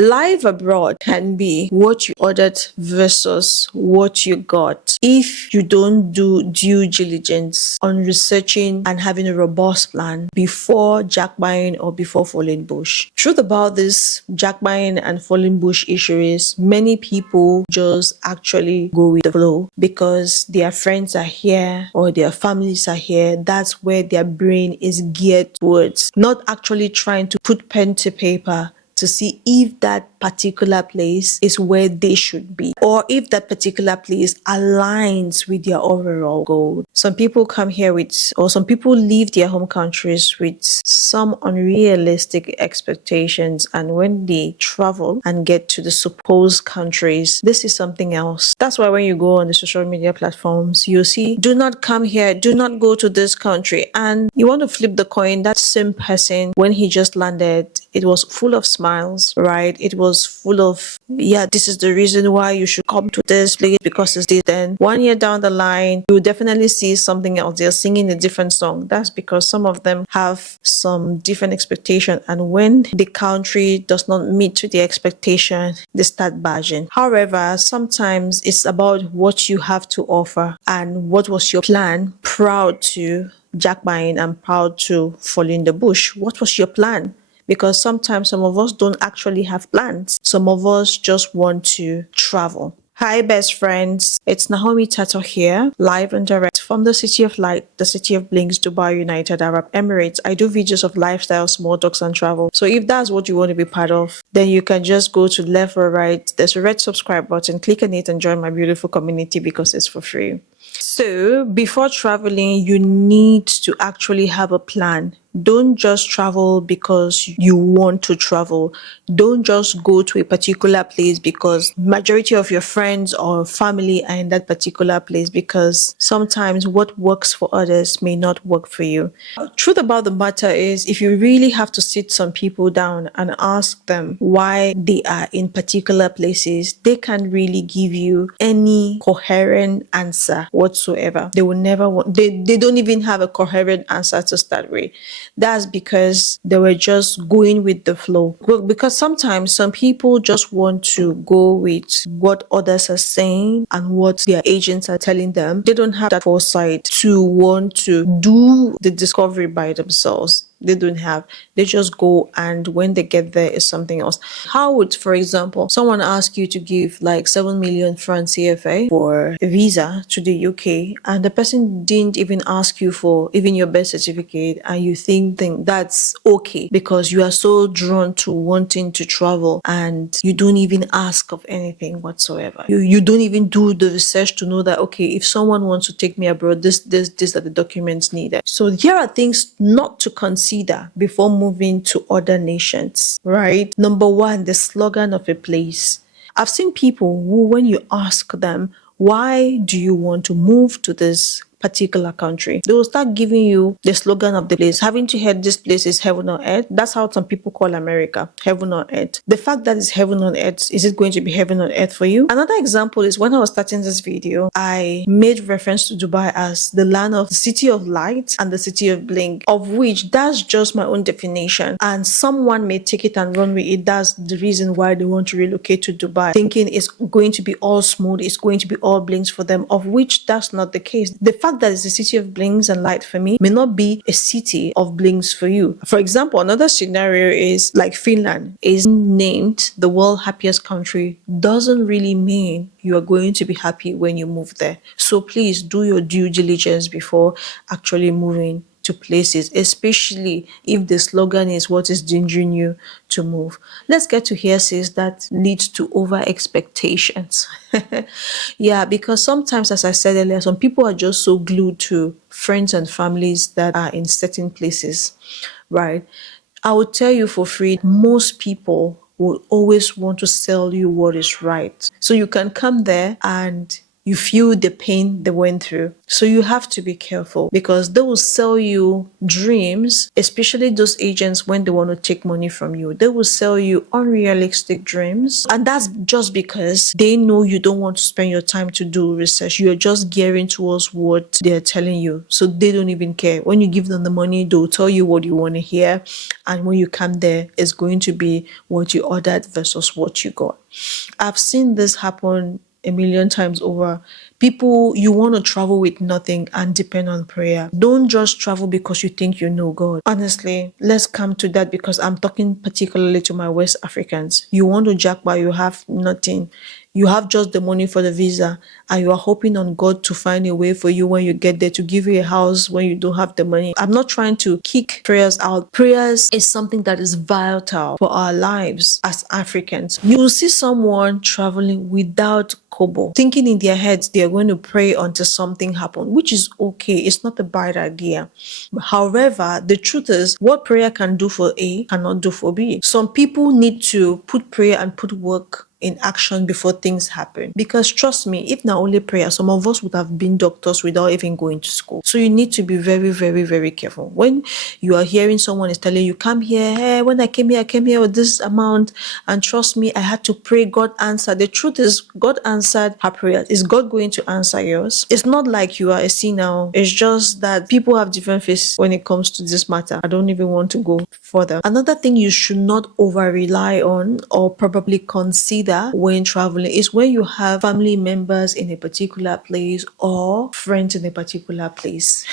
Life abroad can be what you ordered versus what you got. If you don't do due diligence on researching and having a robust plan before jackbuying or before falling bush. Truth about this jackbuying and falling bush issue is many people just actually go with the flow because their friends are here or their families are here. That's where their brain is geared towards, not actually trying to put pen to paper to see if that particular place is where they should be or if that particular place aligns with their overall goal. Some people come here with, or some people leave their home countries with some unrealistic expectations, and when they travel and get to the supposed countries, this is something else. That's why when you go on the social media platforms, you see, do not come here, do not go to this country, and you want to flip the coin. That same person, when he just landed, it was full of smiles, right? It was full of, yeah, this is the reason why you should come to this place because it's this. Then 1 year down the line, you definitely see something else. They're singing a different song. That's because some of them have some different expectation, and when the country does not meet to the expectation, they start badging. However, sometimes it's about what you have to offer and what was your plan prior to jackbuying and proud to fall in the bush. What was your plan? Because sometimes some of us don't actually have plans. Some of us just want to travel. Hi, best friends. It's Naomi Tato here, live and direct from the City of Light, the City of Blinks, Dubai, United Arab Emirates. I do videos of lifestyle, small talks, and travel. So if that's what you want to be part of, then you can just go to left or right. There's a red subscribe button. Click on it and join my beautiful community because it's for free. So before traveling, you need to actually have a plan. Don't just travel because you want to travel. Don't just go to a particular place because majority of your friends or family are in that particular place, because sometimes what works for others may not work for you. Truth about the matter is, if you really have to sit some people down and ask them why they are in particular places, they can't really give you any coherent answer whatsoever. They will never want, they don't even have a coherent answer to start with. That's because they were just going with the flow. Because sometimes some people just want to go with what others are saying and what their agents are telling them. They don't have that foresight to want to do the discovery by themselves. They don't have. They just go, and when they get there is something else. How would, for example, someone ask you to give like 7 million francs CFA for a visa to the UK, and the person didn't even ask you for even your birth certificate, and you think that's okay because you are so drawn to wanting to travel and you don't even ask of anything whatsoever. You don't even do the research to know that, okay, if someone wants to take me abroad, this are the documents needed. So here are things not to consider before moving to other nations, right? Number one, the slogan of a place. I've seen people who, when you ask them, why do you want to move to this particular country, they will start giving you the slogan of the place. Haven't you heard this place is heaven on earth? That's how some people call America, heaven on earth. The fact that it's heaven on earth, is it going to be heaven on earth for you? Another example is when I was starting this video, I made reference to Dubai as the land of the City of Light and the City of Blink, of which that's just my own definition. And someone may take it and run with it. That's the reason why they want to relocate to Dubai, thinking it's going to be all smooth, it's going to be all blinks for them, of which that's not the case. The fact that it's a city of blinks and light for me may not be a city of blinks for you. For example, another scenario is like Finland is named the world happiest country, doesn't really mean you are going to be happy when you move there. So please do your due diligence before actually moving to places, especially if the slogan is what is hindering you to move. Let's get to hearsays that leads to over expectations. Yeah, because sometimes, as I said earlier, some people are just so glued to friends and families that are in certain places, right? I will tell you for free, most people will always want to sell you what is right. So you can come there and you feel the pain they went through. So you have to be careful, because they will sell you dreams, especially those agents when they want to take money from you. They will sell you unrealistic dreams. And that's just because they know you don't want to spend your time to do research. You're just gearing towards what they're telling you. So they don't even care. When you give them the money, they'll tell you what you want to hear. And when you come there, it's going to be what you ordered versus what you got. I've seen this happen a million times over. People, you want to travel with nothing and depend on prayer. Don't just travel because you think you know God. Honestly, let's come to that, because I'm talking particularly to my West Africans. You want to jackpot, you have nothing. You have just the money for the visa, and you are hoping on God to find a way for you when you get there, to give you a house when you don't have the money. I'm not trying to kick prayers out. Prayers is something that is vital for our lives as Africans. You will see someone traveling without kobo, thinking in their heads they are going to pray until something happens, which is okay. It's not a bad idea. However, the truth is, what prayer can do for A cannot do for B. Some people need to put prayer and put work in action before things happen. Because trust me, if not only prayer, some of us would have been doctors without even going to school. So you need to be very, very, very careful. When you are hearing someone is telling you, come here, hey, when I came here with this amount, and trust me, I had to pray, God answered. The truth is, God answered her prayer. Is God going to answer yours? It's not like you are a sinner. It's just that people have different faces when it comes to this matter. I don't even want to go further. Another thing you should not over rely on or probably consider when traveling is when you have family members in a particular place or friends in a particular place.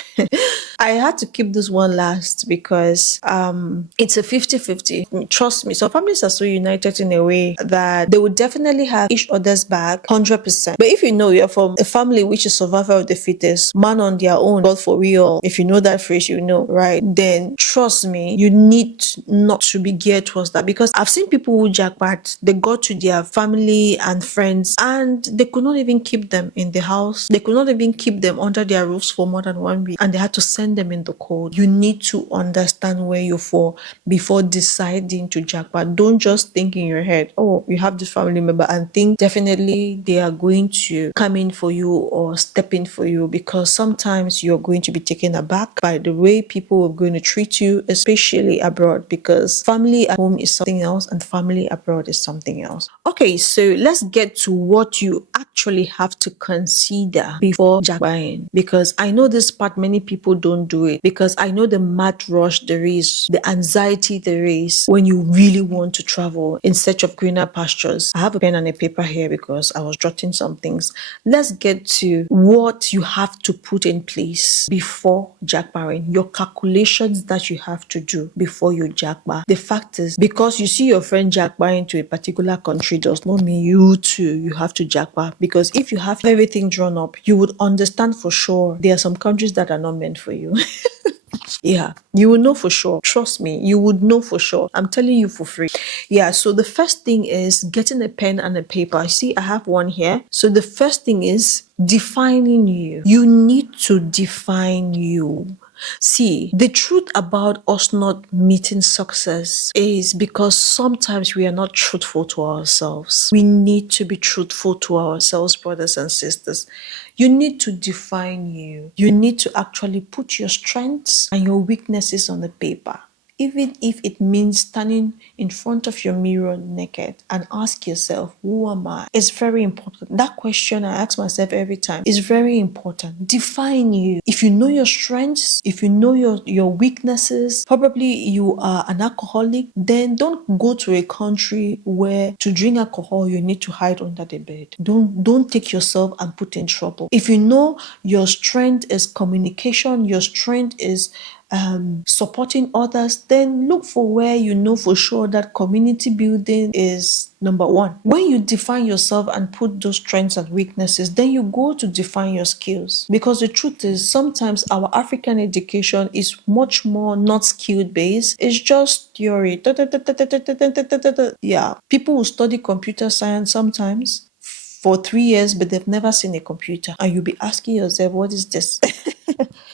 I had to keep this one last because it's a 50-50. Trust me, some families are so united in a way that they would definitely have each other's back 100%. But if you know you're from a family which is survival of the fittest, man on their own, God for real, if you know that phrase, you know, right? Then trust me, you need not to be geared towards that, because I've seen people who jackpot, they go to their family and friends and they could not even keep them in the house. They could not even keep them under their roofs for more than 1 week, and they had to send them in the cold. You need to understand where you fall before deciding to jackpot. Don't just think in your head, oh, you have this family member, and think definitely they are going to come in for you or step in for you, because sometimes you're going to be taken aback by the way people are going to treat you, especially abroad, because family at home is something else and family abroad is something else. Okay, so let's get to what you actually have to consider before jackpotting, because I know this part many people don't do it, because I know the mad rush there is, the anxiety there is when you really want to travel in search of greener pastures. I have a pen and a paper here because I was jotting some things. Let's get to what you have to put in place before jackpotting, your calculations that you have to do before you jackpot. The fact is, because you see your friend jackpotting to a particular country does not mean you too, you have to jackpot. Because if you have everything drawn up, you would understand for sure there are some countries that are not meant for you. Yeah, you will know for sure. Trust me, you would know for sure. I'm telling you for free. Yeah, so the first thing is getting a pen and a paper. See, I have one here. So the first thing is defining you. You need to define you. See, the truth about us not meeting success is because sometimes we are not truthful to ourselves. We need to be truthful to ourselves, brothers and sisters. You need to define you. You need to actually put your strengths and your weaknesses on the paper. Even if it means standing in front of your mirror naked and ask yourself, who am I? It's very important. That question I ask myself every time is very important. Define you. If you know your strengths, if you know your weaknesses, probably you are an alcoholic, then don't go to a country where to drink alcohol you need to hide under the bed. Don't take yourself and put in trouble. If you know your strength is communication, your strength is supporting others, then look for where you know for sure that community building is number one. When you define yourself and put those strengths and weaknesses, then you go to define your skills. Because the truth is, sometimes our African education is much more not skill based. It's just theory. Yeah, people will study computer science sometimes for 3 years, but they've never seen a computer, and you'll be asking yourself, what is this?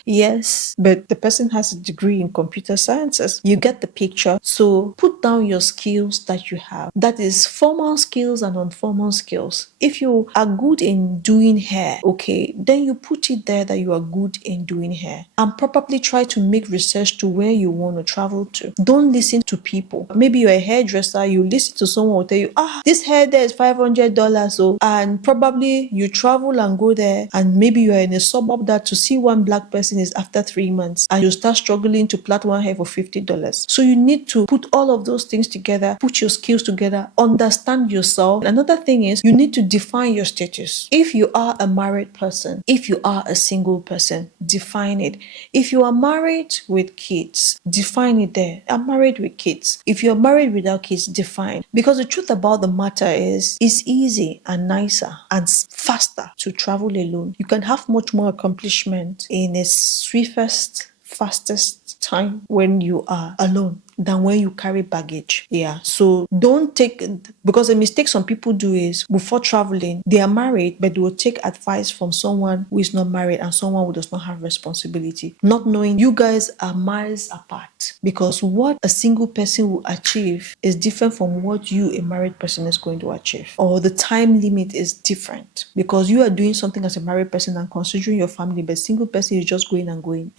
Yes, but the person has a degree in computer sciences. You get the picture. So put down your skills that you have. That is formal skills and informal skills. If you are good in doing hair, okay, then you put it there that you are good in doing hair, and probably try to make research to where you want to travel to. Don't listen to people. Maybe you're a hairdresser, you listen to someone who tell you, this hair there is $500. So, and probably you travel and go there, and maybe you are in a suburb that to see one black person is after 3 months, and you start struggling to plait one hair for $50. So you need to put all of those things together, put your skills together, understand yourself. Another thing is you need to define your status. If you are a married person, if you are a single person, define it. If you are married with kids, define it there. I'm married with kids. If you're married without kids, define. Because the truth about the matter is, it's easy and nicer and faster to travel alone. You can have much more accomplishment in a swiftest, fastest time when you are alone than when you carry baggage. Yeah. So don't take, because the mistake some people do is before traveling, they are married, but they will take advice from someone who is not married and someone who does not have responsibility, not knowing you guys are miles apart. Because what a single person will achieve is different from what you, a married person, is going to achieve. Or the time limit is different because you are doing something as a married person and considering your family, but single person is just going and going.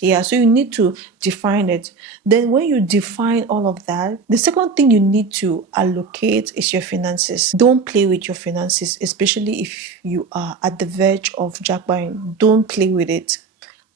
Yeah, so you need to define it. Then when you define all of that, the second thing you need to allocate is your finances. Don't play with your finances, especially if you are at the verge of jackpotting. Don't play with it.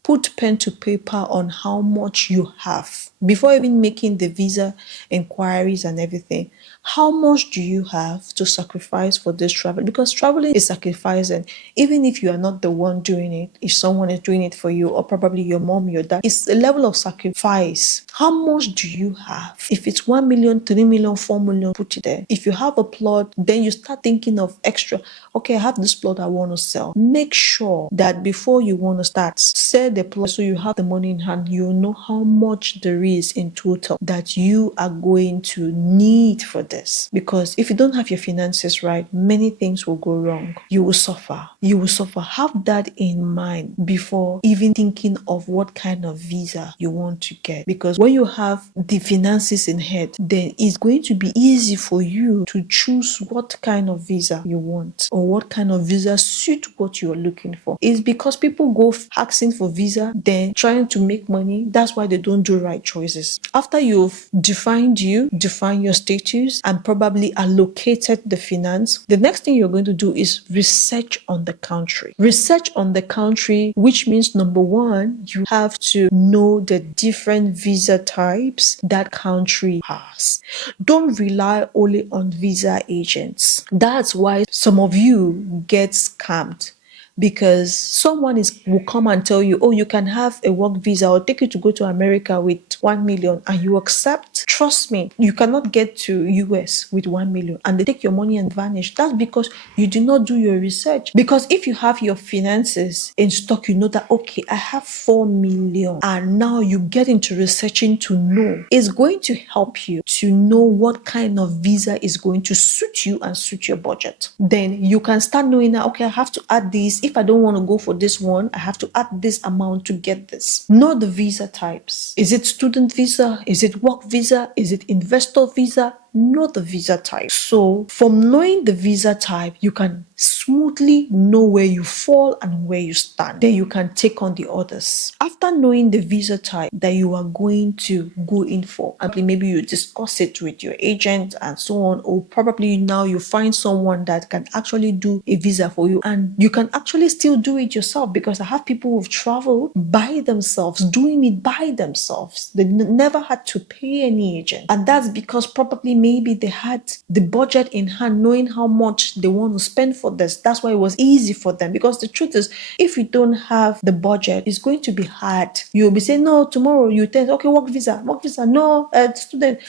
Put pen to paper on how much you have before even making the visa inquiries and everything. How much do you have to sacrifice for this travel? Because traveling is sacrificing. Even if you are not the one doing it, if someone is doing it for you, or probably your mom, your dad, it's a level of sacrifice. How much do you have? If it's 1 million, 3 million, 4 million, put it there. If you have a plot, then you start thinking of extra. Okay, I have this plot I want to sell. Make sure that before you want to start, sell the plot so you have the money in hand. You know how much there is in total that you are going to need for this. Because if you don't have your finances right, many things will go wrong. You will suffer. You will suffer. Have that in mind before even thinking of what kind of visa you want to get. Because when you have the finances in head, then it's going to be easy for you to choose what kind of visa you want or what kind of visa suit what you're looking for. It's because people go asking for visa, then trying to make money. That's why they don't do right choices. After you've defined you, define your status, and probably allocated the finance, the next thing you're going to do is research on the country. Research on the country, which means number one, you have to know the different visa types that country has. Don't rely only on visa agents. That's why some of you get scammed. Because someone will come and tell you, oh, you can have a work visa or take you to go to America with 1 million, and you accept. Trust me, you cannot get to US with 1 million and they take your money and vanish. That's because you did not do your research. Because if you have your finances in stock, you know that, okay, I have 4 million, and now you get into researching to know. It's going to help you to know what kind of visa is going to suit you and suit your budget. Then you can start knowing that, okay, I have to add this. If I don't want to go for this one, I have to add this amount to get this. Know the visa types. Is it student visa? Is it work visa? Is it investor visa? Know the visa type. So from knowing the visa type, you can smoothly know where you fall and where you stand. Then you can take on the others. After knowing the visa type that you are going to go in for, and maybe you discuss it with your agent and so on, or probably now you find someone that can actually do a visa for you, and you can actually still do it yourself. Because I have people who've traveled by themselves, doing it by themselves. They never had to pay any agent, and that's because probably maybe they had the budget in hand, knowing how much they want to spend for this. That's why it was easy for them. Because the truth is, if you don't have the budget, it's going to be hard. You'll be saying, no, tomorrow you tell, okay, work visa, no, student,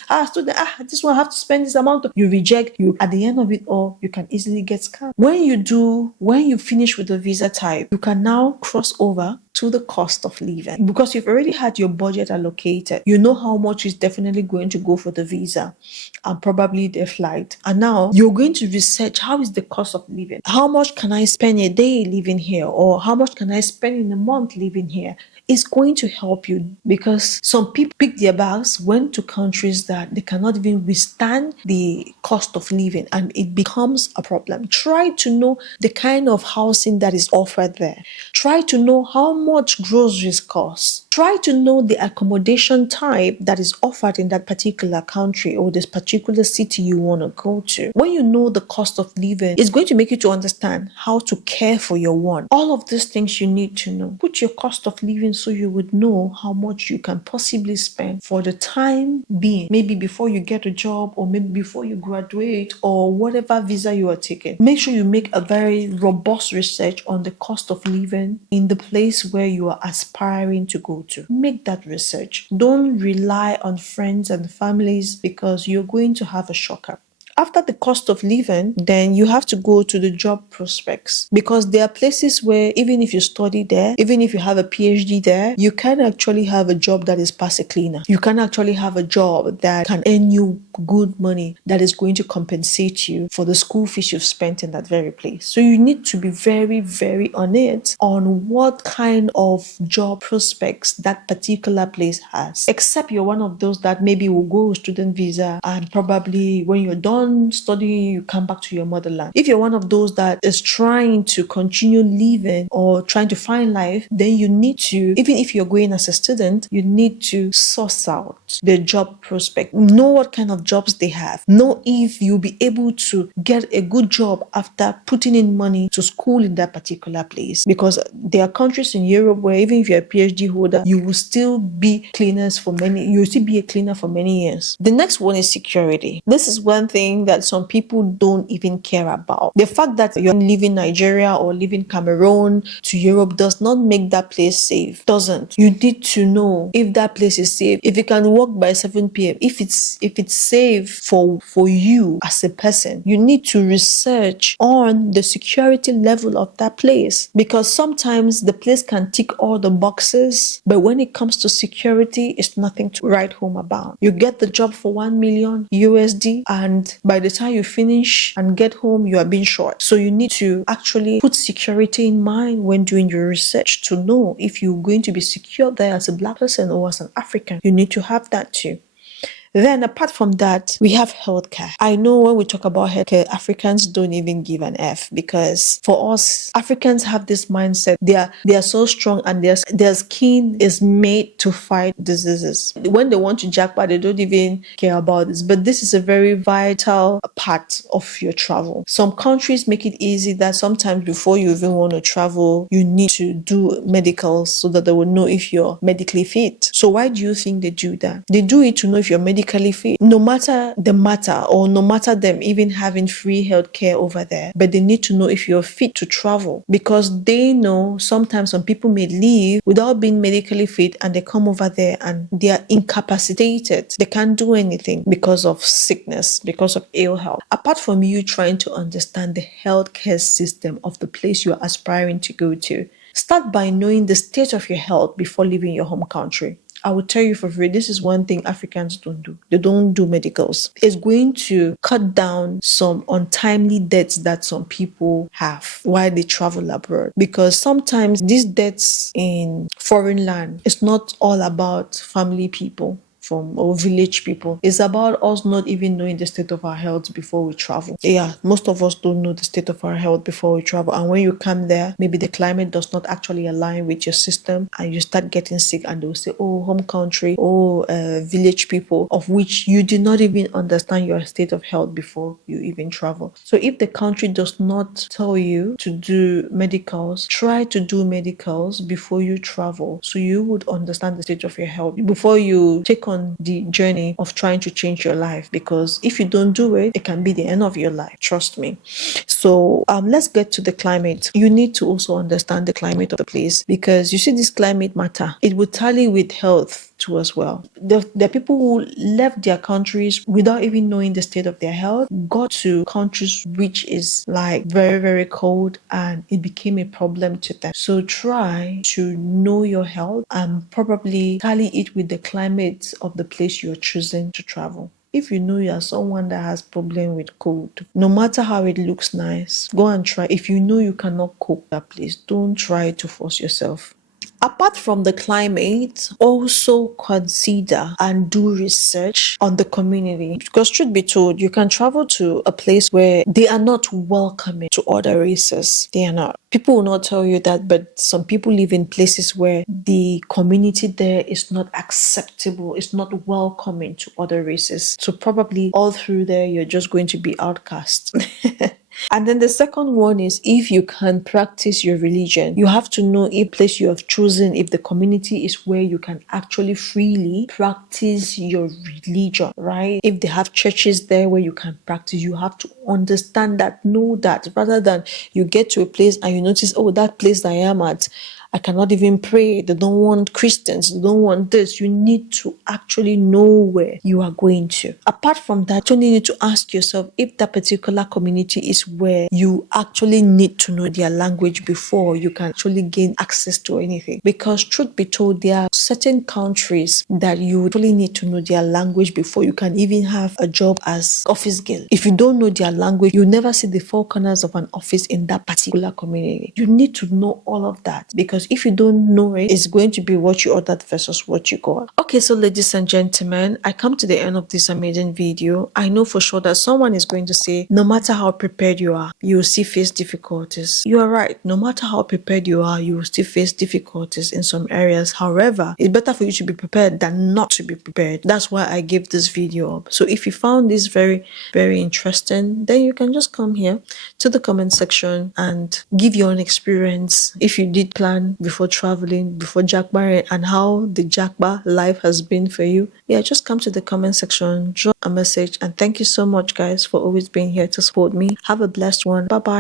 this one I have to spend this amount. You reject. You, at the end of it all, you can easily get scammed. When you finish with the visa type, you can now cross over to the cost of living, because you've already had your budget allocated. You know how much is definitely going to go for the visa and probably the flight. And now you're going to research, how is the cost of living? How much can I spend a day living here? Or how much can I spend in a month living here? It's going to help you, because some people pick their bags, went to countries that they cannot even withstand the cost of living, and it becomes a problem. Try to know the kind of housing that is offered there. Try to know how much groceries cost. Try to know the accommodation type that is offered in that particular country or this particular city you want to go to. When you know the cost of living, it's going to make you to understand how to care for your want. All of these things you need to know. Put your cost of living so you would know how much you can possibly spend for the time being. Maybe before you get a job, or maybe before you graduate, or whatever visa you are taking. Make sure you make a very robust research on the cost of living in the place where you are aspiring to go to. Make that research. Don't rely on friends and families, because you're going to have a shocker. After the cost of living, then you have to go to the job prospects, because there are places where even if you study there, even if you have a PhD there, you can actually have a job that is pass a cleaner. You can actually have a job that can earn you good money, that is going to compensate you for the school fees you've spent in that very place. So you need to be very, very on it on what kind of job prospects that particular place has. Except you're one of those that maybe will go with student visa, and probably when you're done studying, you come back to your motherland. If you're one of those that is trying to continue living or trying to find life, then you need to, even if you're going as a student, you need to source out the job prospect. Know what kind of jobs they have. Know if you'll be able to get a good job after putting in money to school in that particular place. Because there are countries in Europe where even if you're a PhD holder, you will still be cleaners for many, you'll still be a cleaner for many years. The next one is security. This is one thing that some people don't even care about. The fact that you're leaving Nigeria or leaving Cameroon to Europe does not make that place safe. Doesn't. You need to know if that place is safe. If you can walk by 7 p.m., if it's safe for you as a person, you need to research on the security level of that place, because sometimes the place can tick all the boxes, but when it comes to security, it's nothing to write home about. You get the job for 1 million USD, and by the time you finish and get home, you are being short. So you need to actually put security in mind when doing your research, to know if you're going to be secure there as a Black person or as an African. You need to have that too. Then apart from that, we have healthcare. I know when we talk about healthcare, Africans don't even give an F, because for us, Africans have this mindset. They are so strong, and their skin is made to fight diseases. When they want to jackpot, they don't even care about this. But this is a very vital part of your travel. Some countries make it easy that sometimes before you even want to travel, you need to do medicals so that they will know if you're medically fit. So why do you think they do that? They do it to know if you're medically fit, no matter the matter, or no matter them even having free healthcare over there, but they need to know if you're fit to travel, because they know sometimes some people may leave without being medically fit, and they come over there and they are incapacitated. They can't do anything because of sickness, because of ill health. Apart from you trying to understand the healthcare system of the place you are aspiring to go to, start by knowing the state of your health before leaving your home country. I will tell you for free, this is one thing Africans don't do. They don't do medicals. It's going to cut down some untimely deaths that some people have while they travel abroad. Because sometimes these deaths in foreign land, it's not all about family people or village people. It's about us not even knowing the state of our health before we travel. Yeah, most of us don't know the state of our health before we travel. And when you come there, maybe the climate does not actually align with your system, and you start getting sick, and they'll say, oh, home country, oh, village people, of which you did not even understand your state of health before you even travel. So if the country does not tell you to do medicals, try to do medicals before you travel, so you would understand the state of your health before you take on the journey of trying to change your life. Because if you don't do it, it can be the end of your life. Trust me. So let's get to the climate. You need to also understand the climate of the place, because you see, this climate matter. It will tally with health. too as well. There are people who left their countries without even knowing the state of their health, got to countries which is like very, very cold, and it became a problem to them. So try to know your health and probably tally it with the climate of the place you're choosing to travel. If you know you are someone that has problem with cold, no matter how it looks nice, go and try. If you know you cannot cope that place, don't try to force yourself. Apart from the climate, also consider and do research on the community. Because truth be told, you can travel to a place where they are not welcoming to other races. They are not. People will not tell you that, but some people live in places where the community there is not acceptable, it's not welcoming to other races. So probably all through there, you're just going to be outcast. And then the second one is, if you can practice your religion, you have to know if place you have chosen, if the community is where you can actually freely practice your religion, right? If they have churches there where you can practice, you have to understand that, know that, rather than you get to a place and you notice, oh, that place that I am at, I cannot even pray. They don't want Christians. They don't want this. You need to actually know where you are going to. Apart from that, you need to ask yourself if that particular community is where you actually need to know their language before you can actually gain access to anything. Because truth be told, there are certain countries that you really need to know their language before you can even have a job as office girl. If you don't know their language, you never see the four corners of an office in that particular community. You need to know all of that, because if you don't know it, it's going to be what you ordered versus what you got. Okay, so ladies and gentlemen, I come to the end of this amazing video. I know for sure that someone is going to say, no matter how prepared you are, you will still face difficulties. You are right. No matter how prepared you are, you will still face difficulties in some areas. However, it's better for you to be prepared than not to be prepared. That's why I gave this video up. So if you found this very, very interesting, then you can just come here to the comment section and give your own experience. If you did plan before traveling, before Jackbar, and how the Jackbar life has been for you, yeah, just come to the comment section, drop a message. And thank you so much, guys, for always being here to support me. Have a blessed one. Bye bye.